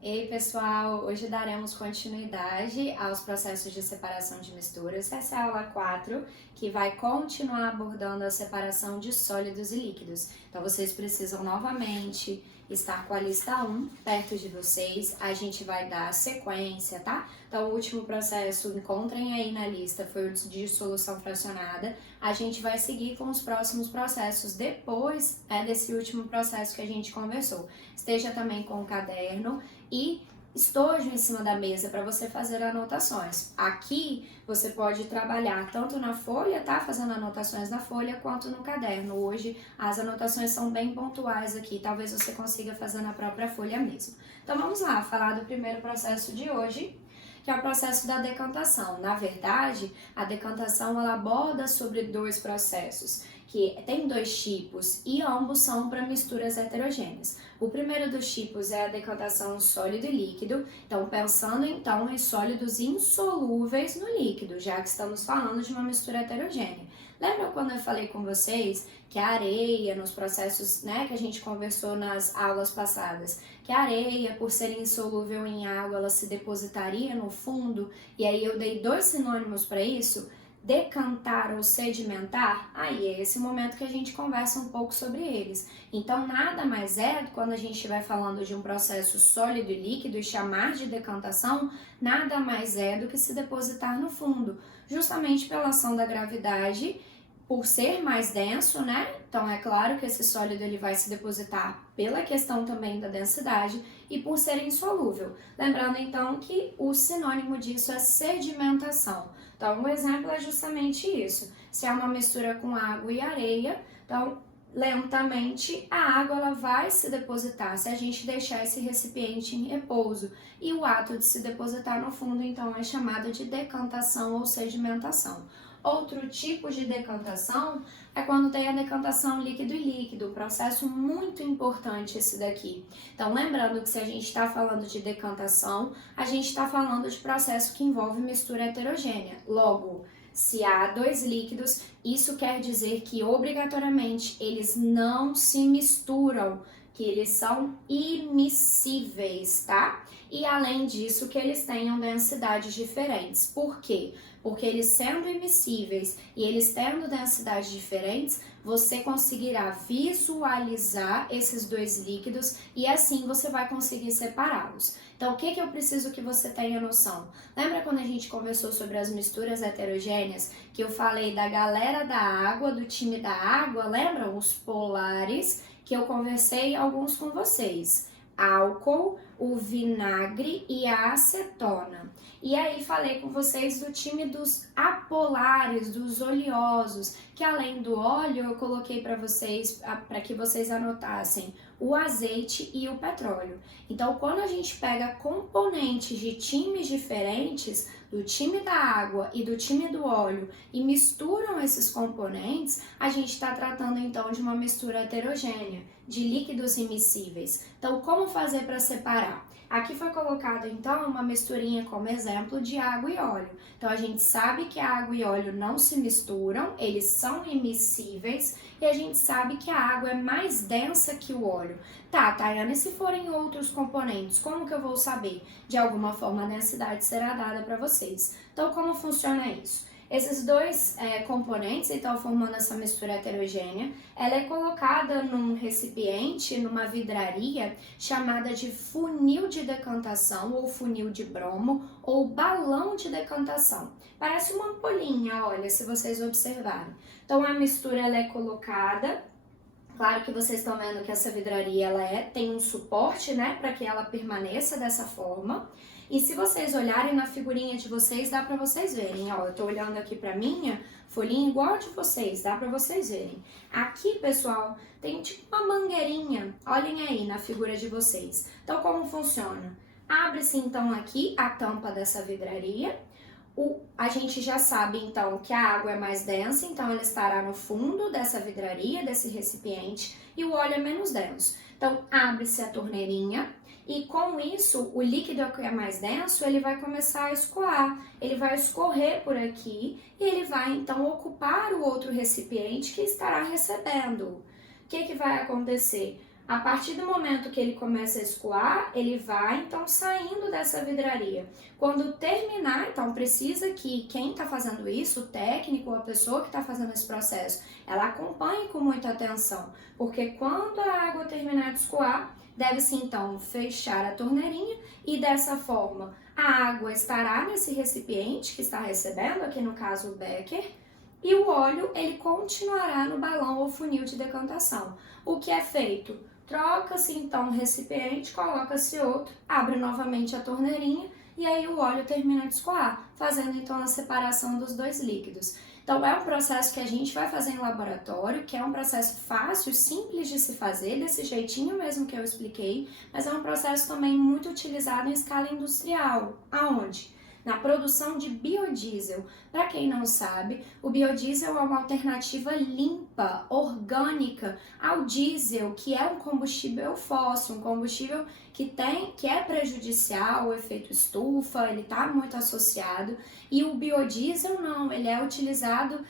Ei pessoal, hoje daremos continuidade aos processos de separação de misturas. Essa é a aula 4, que vai continuar abordando a separação de sólidos e líquidos. Então vocês precisam novamente estar com a lista 1 perto de vocês. A gente vai dar sequência, tá? Então o último processo, encontrem aí na lista, foi o de dissolução fracionada. A gente vai seguir com os próximos processos depois desse último processo que a gente conversou. Esteja também com o caderno e estojo em cima da mesa para você fazer anotações. Aqui você pode trabalhar tanto na folha, tá? Fazendo anotações na folha, quanto no caderno. Hoje as anotações são bem pontuais aqui, talvez você consiga fazer na própria folha mesmo. Então vamos lá, falar do primeiro processo de hoje, que é o processo da decantação. Na verdade, a decantação ela aborda sobre dois processos, que tem dois tipos e ambos são para misturas heterogêneas. O primeiro dos tipos é a decantação sólido e líquido, então pensando então em sólidos insolúveis no líquido, já que estamos falando de uma mistura heterogênea. Lembra quando eu falei com vocês que a areia, nos processos que a gente conversou nas aulas passadas, que a areia, por ser insolúvel em água, ela se depositaria no fundo, e aí eu dei dois sinônimos para isso, decantar ou sedimentar? Aí é esse momento que a gente conversa um pouco sobre eles. Então nada mais é, quando a gente estiver falando de um processo sólido e líquido e chamar de decantação, nada mais é do que se depositar no fundo, justamente pela ação da gravidade, por ser mais denso, né? Então é claro que esse sólido ele vai se depositar pela questão também da densidade e por ser insolúvel. Lembrando então que o sinônimo disso é sedimentação. Então um exemplo é justamente isso. Se é uma mistura com água e areia, então lentamente a água ela vai se depositar se a gente deixar esse recipiente em repouso. E o ato de se depositar no fundo então é chamado de decantação ou sedimentação. Outro tipo de decantação é quando tem a decantação líquido e líquido, um processo muito importante esse daqui. Então, lembrando que se a gente está falando de decantação, a gente está falando de processo que envolve mistura heterogênea. Logo, se há dois líquidos, isso quer dizer que obrigatoriamente eles não se misturam, que eles são immiscíveis, tá? E além disso, que eles tenham densidades diferentes. Por quê? Porque eles sendo immiscíveis e eles tendo densidades diferentes, você conseguirá visualizar esses dois líquidos e assim você vai conseguir separá-los. Então, o que eu preciso que você tenha noção? Lembra quando a gente conversou sobre as misturas heterogêneas, que eu falei da galera da água, do time da água? Lembram? Os polares, que eu conversei alguns com vocês. Álcool, o vinagre e a acetona. E aí falei com vocês do time dos apolares, dos oleosos, que além do óleo eu coloquei para vocês, para que vocês anotassem o azeite e o petróleo. Então, quando a gente pega componentes de times diferentes, do time da água e do time do óleo, e misturam esses componentes, a gente está tratando então de uma mistura heterogênea, de líquidos immiscíveis. Então, como fazer para separar? Aqui foi colocado então uma misturinha como exemplo de água e óleo. Então a gente sabe que a água e óleo não se misturam, eles são immiscíveis e a gente sabe que a água é mais densa que o óleo. Tá, Tayane, e se forem outros componentes, como que eu vou saber? De alguma forma a densidade será dada para vocês. Então como funciona isso? Esses dois componentes, então, formando essa mistura heterogênea, ela é colocada num recipiente, numa vidraria, chamada de funil de decantação, ou funil de bromo, ou balão de decantação. Parece uma ampolinha, olha, se vocês observarem. Então, a mistura ela é colocada. Claro que vocês estão vendo que essa vidraria tem um suporte, né, para que ela permaneça dessa forma. E se vocês olharem na figurinha de vocês, dá para vocês verem, ó, eu tô olhando aqui para minha folhinha igual a de vocês, dá para vocês verem. Aqui, pessoal, tem tipo uma mangueirinha, olhem aí na figura de vocês. Então, como funciona? Abre-se então aqui a tampa dessa vidraria. A gente já sabe então que a água é mais densa, então ela estará no fundo dessa vidraria, desse recipiente, e o óleo é menos denso. Então abre-se a torneirinha e com isso o líquido que é mais denso ele vai começar a escoar, ele vai escorrer por aqui e ele vai então ocupar o outro recipiente que estará recebendo. O que vai acontecer? A partir do momento que ele começa a escoar, ele vai então saindo dessa vidraria. Quando terminar, então precisa que quem está fazendo isso, o técnico ou a pessoa que está fazendo esse processo, ela acompanhe com muita atenção, porque quando a água terminar de escoar, deve-se então fechar a torneirinha e dessa forma a água estará nesse recipiente que está recebendo, aqui no caso o becker, e o óleo ele continuará no balão ou funil de decantação. O que é feito? Troca-se então o recipiente, coloca-se outro, abre novamente a torneirinha e aí o óleo termina de escoar, fazendo então a separação dos dois líquidos. Então é um processo que a gente vai fazer em laboratório, que é um processo fácil, simples de se fazer, desse jeitinho mesmo que eu expliquei, mas é um processo também muito utilizado em escala industrial. Aonde? Na produção de biodiesel. Para quem não sabe, o biodiesel é uma alternativa limpa, orgânica ao diesel, que é um combustível fóssil, um combustível que é prejudicial ao efeito estufa, ele está muito associado. E o biodiesel não, ele é utilizado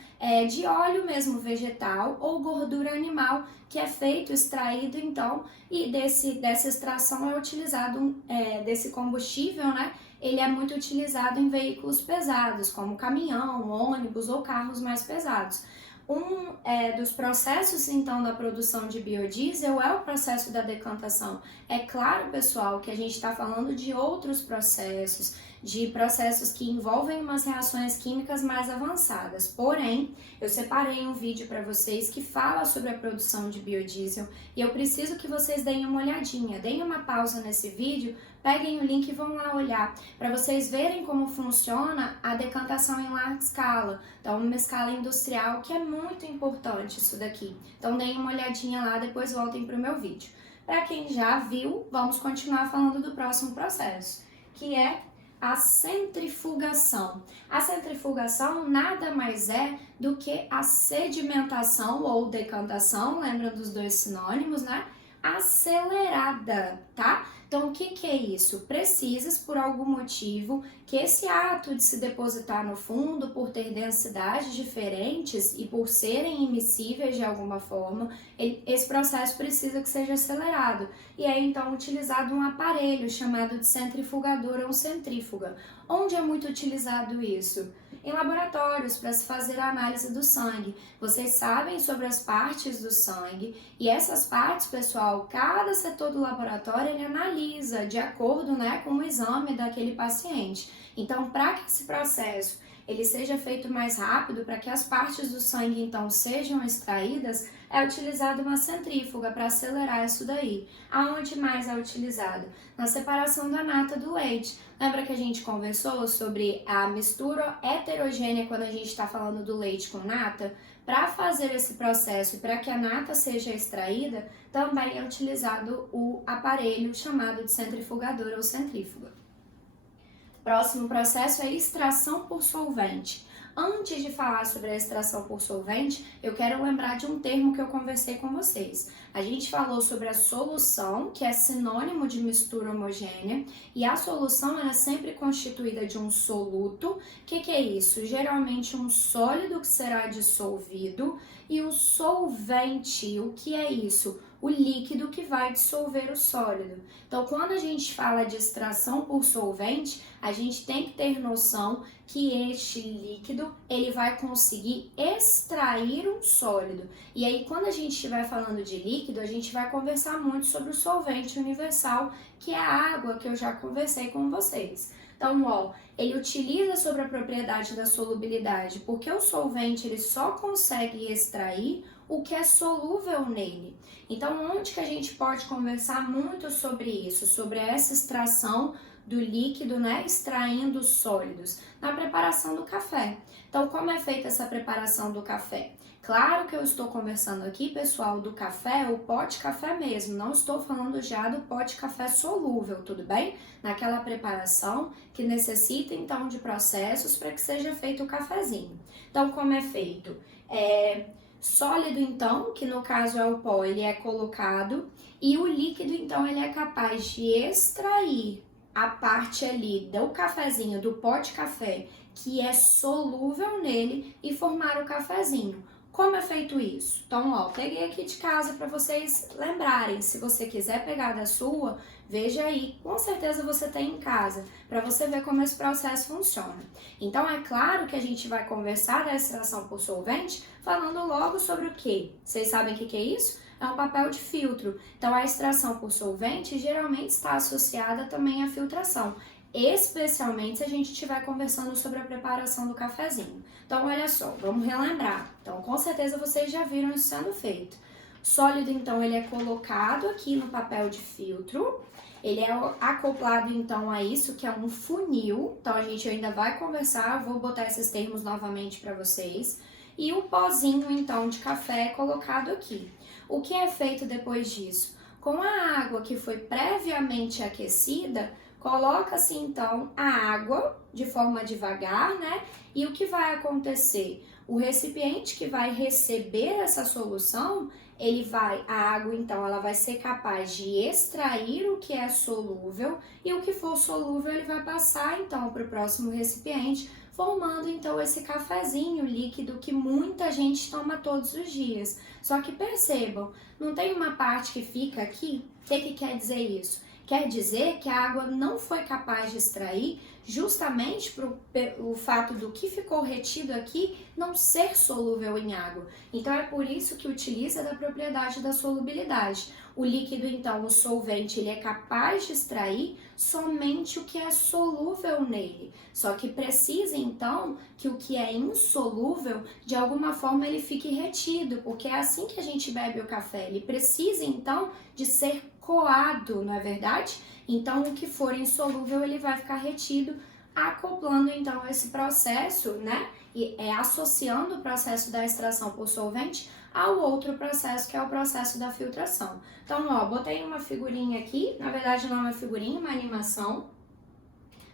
de óleo mesmo vegetal ou gordura animal, que é feito, extraído então, e dessa extração é utilizado desse combustível, né? Ele é muito utilizado em veículos pesados, como caminhão, ônibus ou carros mais pesados. Um dos processos, então, da produção de biodiesel é o processo da decantação. É claro, pessoal, que a gente está falando de outros processos, de processos que envolvem umas reações químicas mais avançadas. Porém, eu separei um vídeo para vocês que fala sobre a produção de biodiesel e eu preciso que vocês deem uma olhadinha, deem uma pausa nesse vídeo, peguem o link e vão lá olhar, para vocês verem como funciona a decantação em larga escala. Então, uma escala industrial que é muito importante isso daqui. Então, deem uma olhadinha lá, depois voltem para o meu vídeo. Para quem já viu, vamos continuar falando do próximo processo, que é a centrifugação. A centrifugação nada mais é do que a sedimentação ou decantação, lembra dos dois sinônimos, né? Acelerada, tá? Então, o que é isso? Precisas, por algum motivo, que esse ato de se depositar no fundo, por ter densidades diferentes e por serem immiscíveis de alguma forma, esse processo precisa que seja acelerado. E é então utilizado um aparelho chamado de centrifugador ou centrífuga. Onde é muito utilizado isso? Em laboratórios, para se fazer a análise do sangue. Vocês sabem sobre as partes do sangue e essas partes, pessoal, cada setor do laboratório ele analisa de acordo, né, com o exame daquele paciente. Então, para que esse processo ele seja feito mais rápido, para que as partes do sangue então sejam extraídas, é utilizada uma centrífuga para acelerar isso daí. Aonde mais é utilizado? Na separação da nata do leite. Lembra que a gente conversou sobre a mistura heterogênea quando a gente está falando do leite com nata? Para fazer esse processo e para que a nata seja extraída, também é utilizado o aparelho chamado de centrifugador ou centrífuga. Próximo processo é extração por solvente. Antes de falar sobre a extração por solvente, eu quero lembrar de um termo que eu conversei com vocês. A gente falou sobre a solução, que é sinônimo de mistura homogênea, e a solução é sempre constituída de um soluto. O que é isso? Geralmente um sólido que será dissolvido, e o solvente, o que é isso? O líquido que vai dissolver o sólido. Então, quando a gente fala de extração por solvente, a gente tem que ter noção que este líquido, ele vai conseguir extrair um sólido. E aí, quando a gente estiver falando de líquido, a gente vai conversar muito sobre o solvente universal, que é a água, que eu já conversei com vocês. Então, ó, ele utiliza sobre a propriedade da solubilidade, porque o solvente ele só consegue extrair o que é solúvel nele. Então, onde que a gente pode conversar muito sobre isso, sobre essa extração do líquido, né, extraindo sólidos? Na preparação do café. Então, como é feita essa preparação do café? Claro que eu estou conversando aqui, pessoal, do café, o pó de café mesmo, não estou falando já do pó de café solúvel, tudo bem? Naquela preparação que necessita, então, de processos para que seja feito o cafezinho. Então, como é feito? Sólido, então, que no caso é o pó, ele é colocado e o líquido, então, ele é capaz de extrair a parte ali do cafezinho, do pó de café, que é solúvel nele e formar o cafezinho. Como é feito isso? Então, ó, peguei aqui de casa para vocês lembrarem. Se você quiser pegar da sua, veja aí. Com certeza você tem em casa, para você ver como esse processo funciona. Então, é claro que a gente vai conversar da extração por solvente, falando logo sobre o quê? Vocês sabem o que é isso? É um papel de filtro. Então, a extração por solvente geralmente está associada também à filtração, especialmente se a gente estiver conversando sobre a preparação do cafezinho. Então, olha só, vamos relembrar. Então, com certeza vocês já viram isso sendo feito. Sólido, então, ele é colocado aqui no papel de filtro. Ele é acoplado, então, a isso, que é um funil. Então, a gente ainda vai conversar, vou botar esses termos novamente para vocês. E o pozinho, então, de café é colocado aqui. O que é feito depois disso? Com a água que foi previamente aquecida, coloca-se então a água de forma devagar, né? E o que vai acontecer? O recipiente que vai receber essa solução, a água então, ela vai ser capaz de extrair o que é solúvel e o que for solúvel ele vai passar então para o próximo recipiente, formando então esse cafezinho líquido que muita gente toma todos os dias. Só que percebam, não tem uma parte que fica aqui? O que quer dizer isso? Quer dizer que a água não foi capaz de extrair justamente pelo fato do que ficou retido aqui não ser solúvel em água. Então é por isso que utiliza da propriedade da solubilidade. O líquido, então, o solvente, ele é capaz de extrair somente o que é solúvel nele. Só que precisa, então, que o que é insolúvel, de alguma forma, ele fique retido, porque é assim que a gente bebe o café. Ele precisa, então, de ser coado, não é verdade? Então, o que for insolúvel, ele vai ficar retido, acoplando, então, esse processo, né? E associando o processo da extração por solvente ao outro processo, que é o processo da filtração. Então, ó, botei uma figurinha aqui, na verdade não é uma figurinha, uma animação,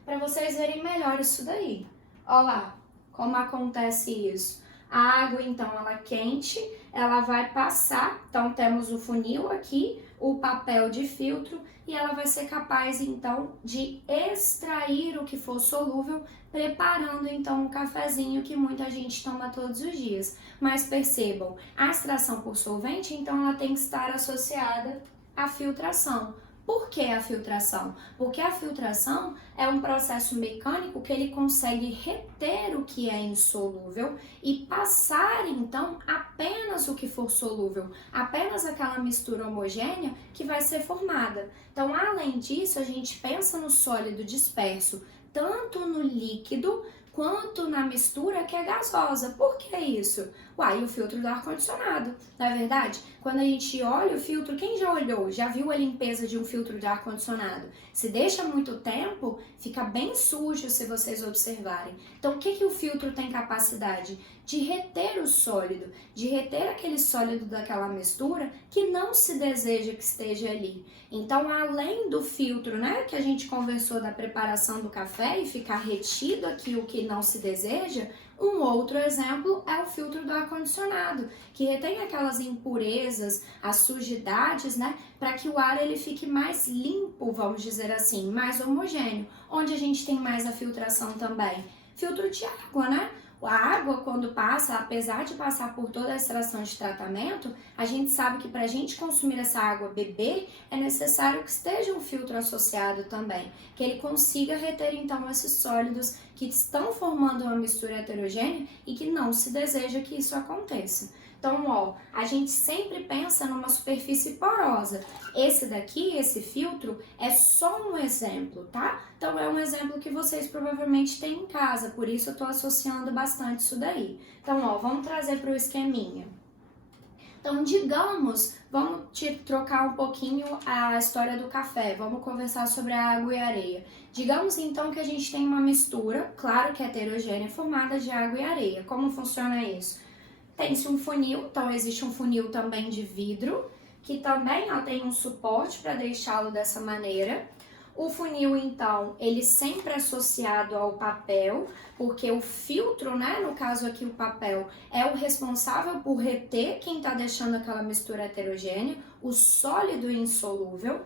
para vocês verem melhor isso daí. Ó lá, como acontece isso. A água, então, ela quente, ela vai passar, então temos o funil aqui, o papel de filtro, e ela vai ser capaz, então, de extrair o que for solúvel, preparando, então, um cafezinho que muita gente toma todos os dias. Mas percebam, a extração por solvente, então, ela tem que estar associada à filtração. Por que a filtração? Porque a filtração é um processo mecânico que ele consegue reter o que é insolúvel e passar então apenas o que for solúvel, apenas aquela mistura homogênea que vai ser formada. Então, além disso, a gente pensa no sólido disperso, tanto no líquido quanto na mistura que é gasosa. Por que isso? Uai, o filtro do ar-condicionado, não é verdade? Quando a gente olha o filtro, quem já olhou, já viu a limpeza de um filtro de ar-condicionado? Se deixa muito tempo, fica bem sujo se vocês observarem. Então, o que o filtro tem capacidade? De reter o sólido, de reter aquele sólido daquela mistura que não se deseja que esteja ali. Então, além do filtro, né, que a gente conversou da preparação do café e ficar retido aqui o que não se deseja, um outro exemplo é o filtro do ar-condicionado, que retém aquelas impurezas, as sujidades, né, para que o ar ele fique mais limpo, vamos dizer assim, mais homogêneo. Onde a gente tem mais a filtração também? Filtro de água, né? A água, quando passa, apesar de passar por toda a extração de tratamento, a gente sabe que para a gente consumir essa água, beber, é necessário que esteja um filtro associado também, que ele consiga reter então esses sólidos que estão formando uma mistura heterogênea e que não se deseja que isso aconteça. Então, ó, a gente sempre pensa numa superfície porosa. Esse daqui, esse filtro, é só um exemplo, tá? Então, é um exemplo que vocês provavelmente têm em casa, por isso eu tô associando bastante isso daí. Então, ó, vamos trazer para o esqueminha. Então, digamos, vamos trocar um pouquinho a história do café, vamos conversar sobre a água e a areia. Digamos, então, que a gente tem uma mistura, claro que heterogênea, formada de água e areia. Como funciona isso? Tem-se um funil, então existe um funil também de vidro, que também ó, tem um suporte para deixá-lo dessa maneira. O funil, então, ele sempre é associado ao papel, porque o filtro, né, no caso aqui o papel, é o responsável por reter quem está deixando aquela mistura heterogênea, o sólido e insolúvel.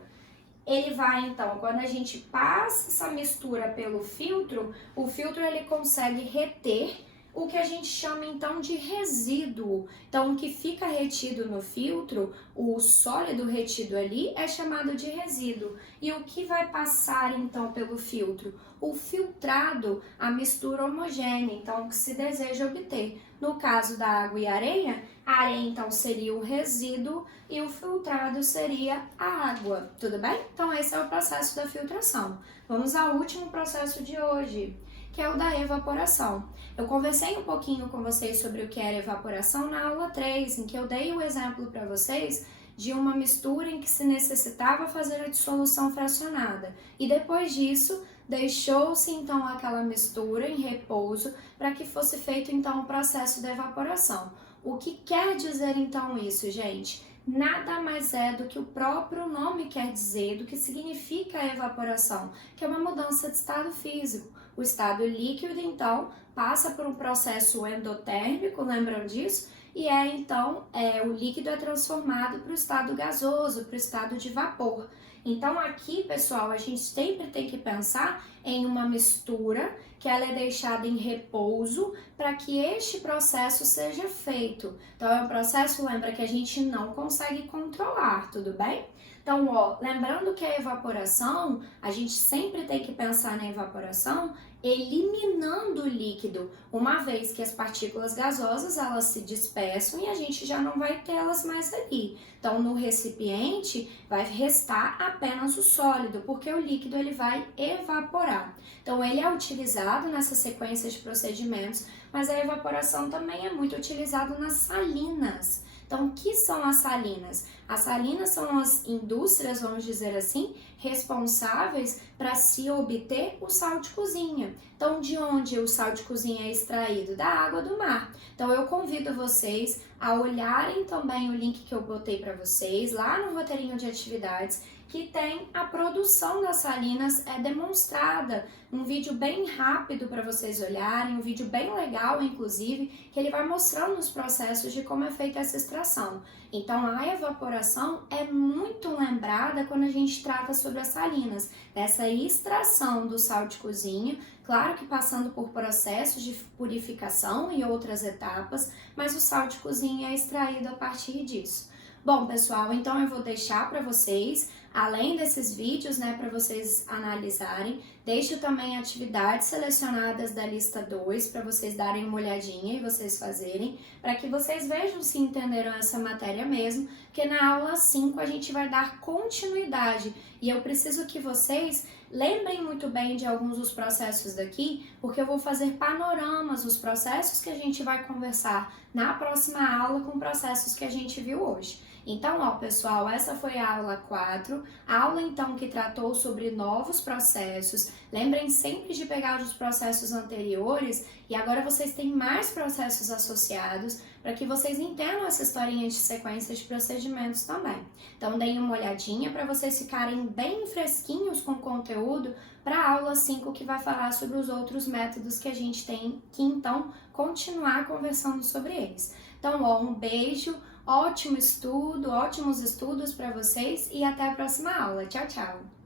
Ele vai, então, quando a gente passa essa mistura pelo filtro, o filtro ele consegue reter o que a gente chama então de resíduo. Então, o que fica retido no filtro, o sólido retido ali, é chamado de resíduo. E o que vai passar então pelo filtro? O filtrado, a mistura homogênea, então o que se deseja obter. No caso da água e areia, a areia então seria o resíduo e o filtrado seria a água, tudo bem? Então esse é o processo da filtração. Vamos ao último processo de hoje, que é o da evaporação. Eu conversei um pouquinho com vocês sobre o que era evaporação na aula 3, em que eu dei o exemplo para vocês de uma mistura em que se necessitava fazer a dissolução fracionada. E depois disso, deixou-se então aquela mistura em repouso para que fosse feito então o processo da evaporação. O que quer dizer então isso, gente? Nada mais é do que o próprio nome quer dizer, do que significa a evaporação, que é uma mudança de estado físico. O estado líquido, então, passa por um processo endotérmico, lembram disso? E então o líquido é transformado para o estado gasoso, para o estado de vapor. Então aqui, pessoal, a gente sempre tem que pensar em uma mistura que ela é deixada em repouso para que este processo seja feito. Então é um processo, lembra, que a gente não consegue controlar, tudo bem? Então, lembrando que a evaporação, a gente sempre tem que pensar na evaporação eliminando o líquido, uma vez que as partículas gasosas elas se dispersam e a gente já não vai tê-las mais ali. Então, no recipiente vai restar apenas o sólido, porque o líquido ele vai evaporar. Então, ele é utilizado nessa sequência de procedimentos, mas a evaporação também é muito utilizado nas salinas. Então, o que são as salinas? As salinas são as indústrias, vamos dizer assim, responsáveis para se obter o sal de cozinha. Então, de onde o sal de cozinha é extraído? Da água do mar. Então, eu convido vocês a olharem também o link que eu botei para vocês lá no roteirinho de atividades, que tem a produção das salinas demonstrada, um vídeo bem rápido para vocês olharem, um vídeo bem legal, inclusive, que ele vai mostrando os processos de como é feita essa extração. Então, a evaporação é muito lembrada quando a gente trata sobre as salinas, dessa extração do sal de cozinha, claro que passando por processos de purificação e outras etapas, mas o sal de cozinha é extraído a partir disso. Bom, pessoal, então eu vou deixar para vocês, além desses vídeos, para vocês analisarem, deixo também atividades selecionadas da lista 2 para vocês darem uma olhadinha e vocês fazerem, para que vocês vejam se entenderam essa matéria mesmo, porque na aula 5 a gente vai dar continuidade e eu preciso que vocês lembrem muito bem de alguns dos processos daqui, porque eu vou fazer panoramas dos processos que a gente vai conversar na próxima aula com processos que a gente viu hoje. Então, pessoal, essa foi a aula 4, a aula então que tratou sobre novos processos. Lembrem sempre de pegar os processos anteriores e agora vocês têm mais processos associados para que vocês entendam essa historinha de sequência de procedimentos também. Então, deem uma olhadinha para vocês ficarem bem fresquinhos com o conteúdo para a aula 5 que vai falar sobre os outros métodos que a gente tem que então continuar conversando sobre eles. Então, um beijo. Ótimo estudo, ótimos estudos para vocês e até a próxima aula. Tchau, tchau!